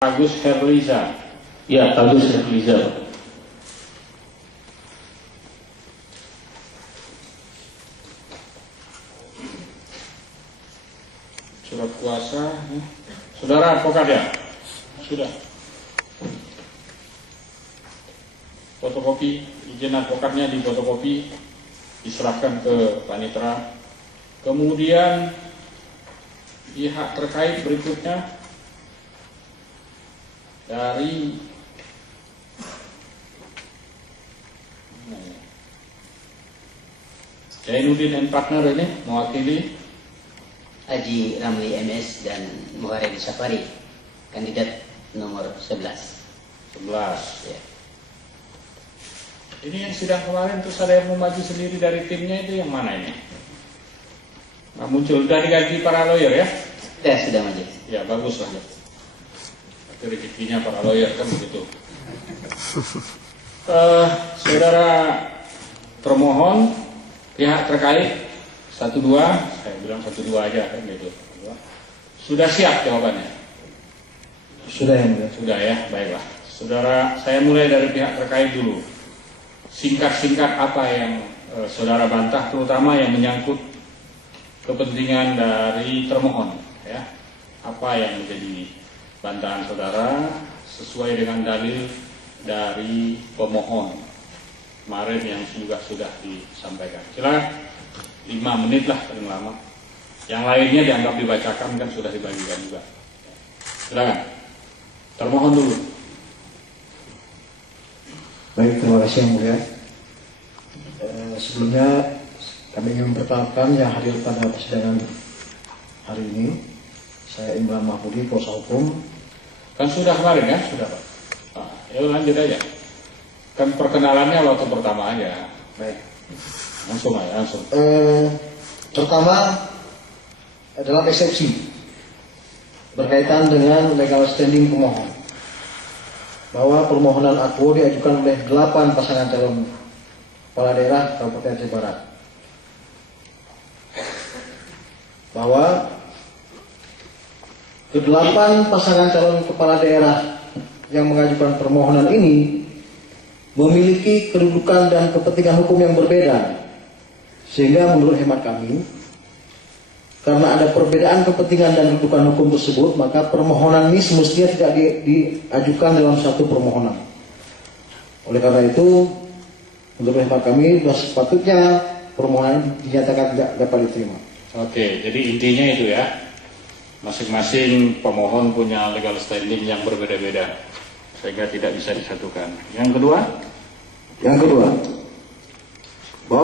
Agus Herliza. Ya, Agus Herliza. Surat kuasa. Saudara advokat ya? Sudah. Fotokopi, izin advokatnya difotokopi, diserahkan ke panitera. Kemudian pihak terkait berikutnya dari Jainuddin and Partner ini mewakili Haji Ramli MS dan Muharrem Safari, kandidat nomor 11. Ya. Ini yang sidang kemarin terus ada yang mau maju sendiri dari timnya, itu yang mana ini? Nah, muncul, sudah digaji para lawyer ya? Sudah maju. Ya, bagus lah. Tapi rezekinya para lawyer kan begitu. Saudara termohon, pihak terkait 1-2, saya bilang 1-2 aja kan gitu. Sudah siap jawabannya? Sudah ya, Mbak. Sudah ya, baiklah. Saudara, saya mulai dari pihak terkait dulu. Singkat-singkat apa yang saudara bantah, terutama yang menyangkut kepentingan dari termohon, ya. Apa yang menjadi bantahan saudara sesuai dengan dalil dari pemohon kemarin yang juga sudah disampaikan. Silakan, 5 menit lah paling lama. Yang lainnya dianggap dibacakan, kan sudah dibagikan juga. Silakan, termohon dulu. Baik, terima kasih yang mulia. Sebelumnya kami ingin memperkenalkan yang hadir pada persidangan hari ini. Saya Imran Mahmudi, kuasa hukum. Kan sudah kemarin kan? Sudah Pak. Nah, ya lanjut aja. Kan perkenalannya waktu pertama aja. Baik. Langsung aja, langsung. Pertama adalah eksepsi berkaitan dengan legal standing pemohon. Bahwa permohonan akuo diajukan oleh 8 pasangan calon kepala daerah Kabupaten Aceh Barat. Bahwa ke-8 pasangan calon kepala daerah yang mengajukan permohonan ini memiliki kedudukan dan kepentingan hukum yang berbeda. Sehingga menurut hemat kami, karena ada perbedaan kepentingan dan kedudukan hukum tersebut, maka permohonan ini semestinya tidak diajukan dalam satu permohonan. Oleh karena itu, menurut hemat kami, sepatutnya permohonan dinyatakan tidak dapat diterima. Oke, jadi intinya itu ya. Masing-masing pemohon punya legal standing yang berbeda-beda, sehingga tidak bisa disatukan. Yang kedua? Yang kedua,